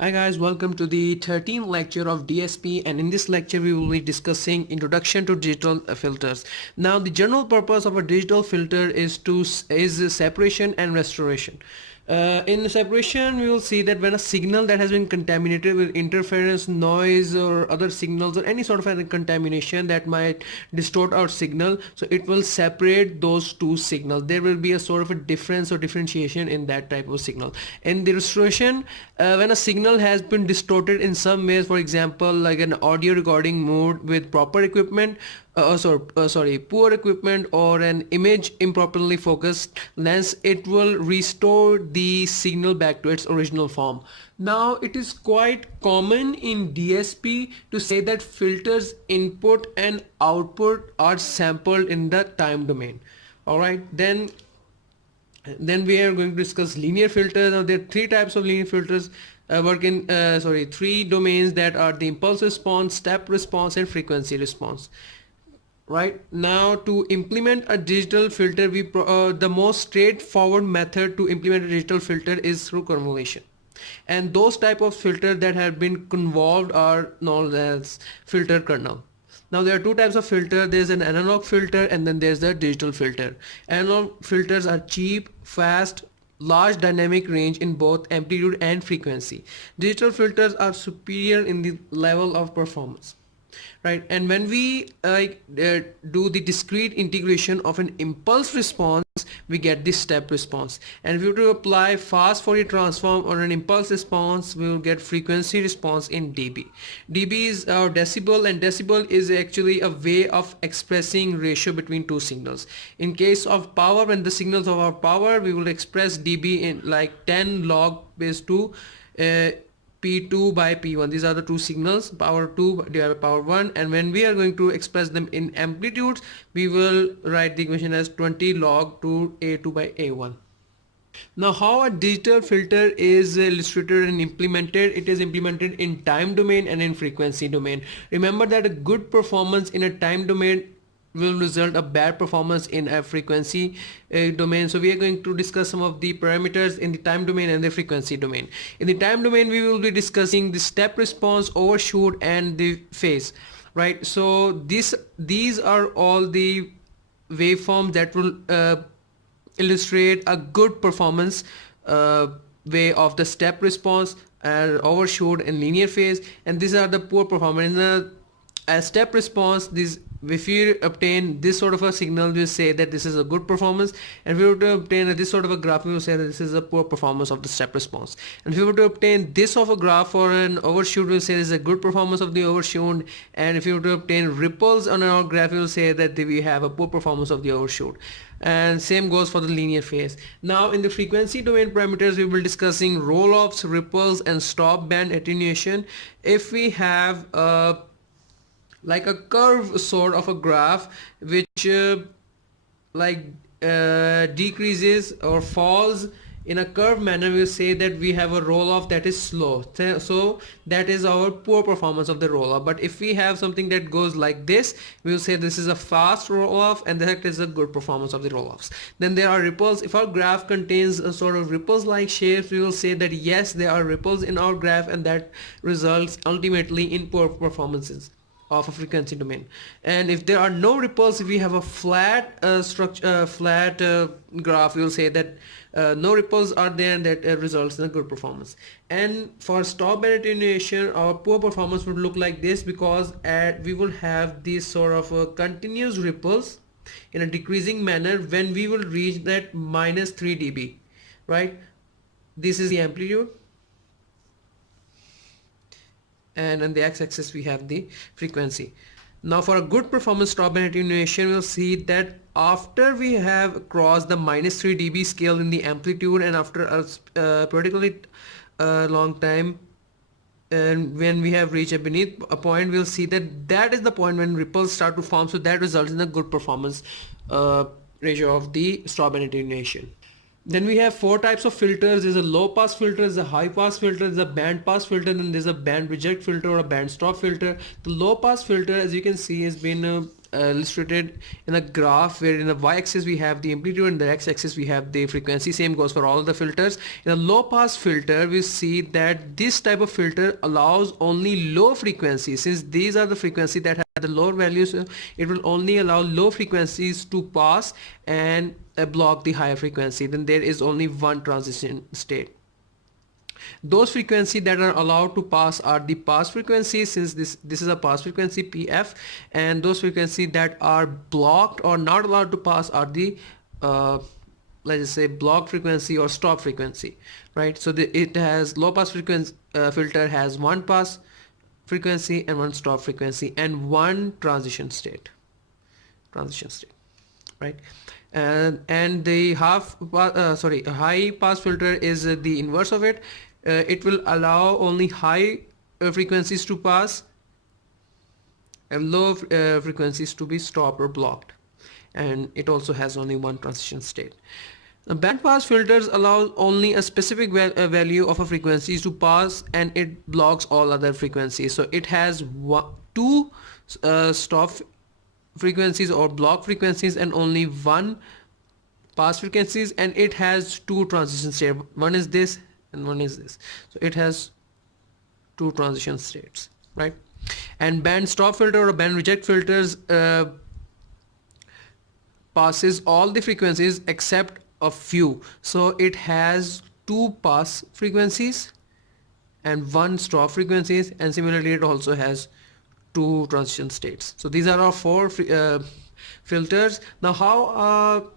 Hi guys, welcome to the 13th lecture of DSP, and in this lecture we will be discussing introduction to digital filters. Now the general purpose of a digital filter is separation and restoration. In separation, we will see that when a signal that has been contaminated with interference, noise, or other signals, or any sort of a contamination that might distort our signal, so it will separate those two signals. There will be a sort of a difference or differentiation in that type of signal. In the restoration, when a signal has been distorted in some ways, for example, like an audio recording mode with proper equipment, poor equipment, or an image improperly focused lens, it will restore the signal back to its original form. Now it is quite common in DSP to say that filters input and output are sampled in the time domain. Alright, then we are going to discuss linear filters. Now there are three types of linear filters three domains, that are the impulse response, step response, and frequency response. Right now, to implement a digital filter, the most straightforward method to implement a digital filter is through convolution, and those type of filters that have been convolved are known as filter kernel. Now there are two types of filter. There's an analog filter and then there's the digital filter. Analog filters are cheap, fast, large dynamic range in both amplitude and frequency. Digital filters are superior in the level of performance. Right, and when we do the discrete integration of an impulse response, we get this step response. And if we were to apply fast Fourier transform on an impulse response, we will get frequency response in dB. dB is our decibel, and decibel is actually a way of expressing ratio between two signals. In case of power, when the signals of our power, we will express dB in like 10 log base 2 P2 by P1. These are the two signals, power 2 divided by power 1, and when we are going to express them in amplitudes, we will write the equation as 20 log 2 A2 by A1. Now how a digital filter is illustrated and implemented: it is implemented in time domain and in frequency domain. Remember that a good performance in a time domain will result a bad performance in a frequency domain. So we are going to discuss some of the parameters in the time domain and the frequency domain. In the time domain, we will be discussing the step response, overshoot, and the phase. Right, so these are all the waveforms that will illustrate a good performance way of the step response, overshoot, and linear phase. And these are the poor performance. In a step response, if you obtain this sort of a signal, we say that this is a good performance, and if we were to obtain this sort of a graph, we will say that this is a poor performance of the step response. And if we were to obtain this of a graph or an overshoot, we will say this is a good performance of the overshoot, and if you were to obtain ripples on our graph, we will say that we have a poor performance of the overshoot. And same goes for the linear phase. Now in the frequency domain parameters, we will be discussing roll-offs, ripples, and stop band attenuation. If we have like a curve sort of a graph which decreases or falls in a curved manner, we'll say that we have a roll off that is slow. So that is our poor performance of the roll off. But if we have something that goes like this, we'll say this is a fast roll off, and that is a good performance of the roll offs. Then there are ripples. If our graph contains a sort of ripples like shapes, we will say that yes, there are ripples in our graph, and that results ultimately in poor performances of a frequency domain. And if there are no ripples, if we have a flat graph, we will say that no ripples are there, and that results in a good performance. And for stop band attenuation, our poor performance would look like this, because we will have these sort of continuous ripples in a decreasing manner when we will reach that minus 3 dB. Right, this is the amplitude, and on the x-axis we have the frequency. Now for a good performance stop band attenuation, we'll see that after we have crossed the minus 3 dB scale in the amplitude, and after a particularly long time, and when we have reached beneath a point, we'll see that that is the point when ripples start to form. So that results in a good performance ratio of the stop band attenuation. Then we have four types of filters. There's a low pass filter, there's a high pass filter, there's a band pass filter, then there's a band reject filter or a band stop filter. The low pass filter, as you can see, has been illustrated in a graph where in the y-axis we have the amplitude and the x-axis we have the frequency. Same goes for all the filters. In a low pass filter we see that this type of filter allows only low frequencies. Since these are the frequency that have the lower values, it will only allow low frequencies to pass and block the higher frequency. Then there is only one transition state. Those frequencies that are allowed to pass are the pass frequencies, since this is a pass frequency PF, and those frequencies that are blocked or not allowed to pass are the let's just say block frequency or stop frequency, right? So it has low pass frequency filter has one pass frequency and one stop frequency and one transition state, right? And the high pass filter is the inverse of it. It will allow only high frequencies to pass and low frequencies to be stopped or blocked, and it also has only one transition state. The band pass filters allow only a specific value of a frequency to pass, and it blocks all other frequencies. So it has two stop frequencies or block frequencies and only one pass frequencies, and it has two transition states. One is this and one is this. So it has two transition states, right? And band stop filter or band reject filters passes all the frequencies except a few. So it has two pass frequencies and one stop frequencies, and similarly it also has two transition states. So these are our four filters. Now how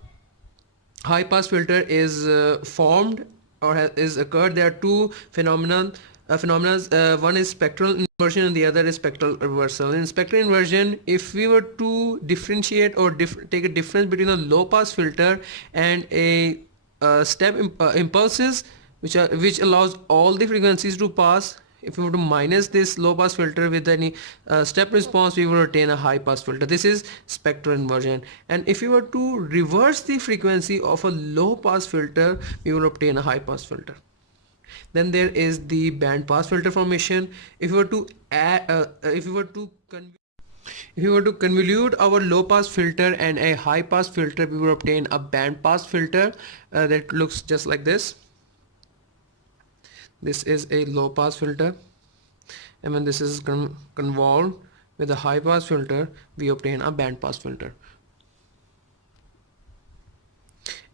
high pass filter is formed or is occurred? There are two phenomena. One is spectral inversion and the other is spectral reversal. In spectral inversion, if we were to differentiate or take a difference between a low pass filter and a step impulses which allows all the frequencies to pass, if we were to minus this low pass filter with any step response, we will obtain a high pass filter. This is spectral inversion. And if we were to reverse the frequency of a low pass filter, we will obtain a high pass filter. Then there is the band pass filter formation. If we were to convolute our low pass filter and a high pass filter, we will obtain a band pass filter that looks just like this. This is a low pass filter, and when this is convolved with a high pass filter, we obtain a band pass filter.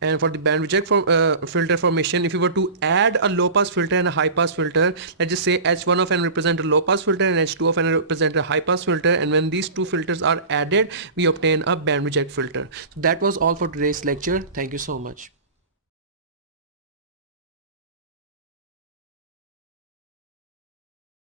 And for the band reject filter formation, if you were to add a low pass filter and a high pass filter, let's just say H1 of n represent a low pass filter and H2 of n represent a high pass filter, and when these two filters are added, we obtain a band reject filter. So that was all for today's lecture. Thank you so much.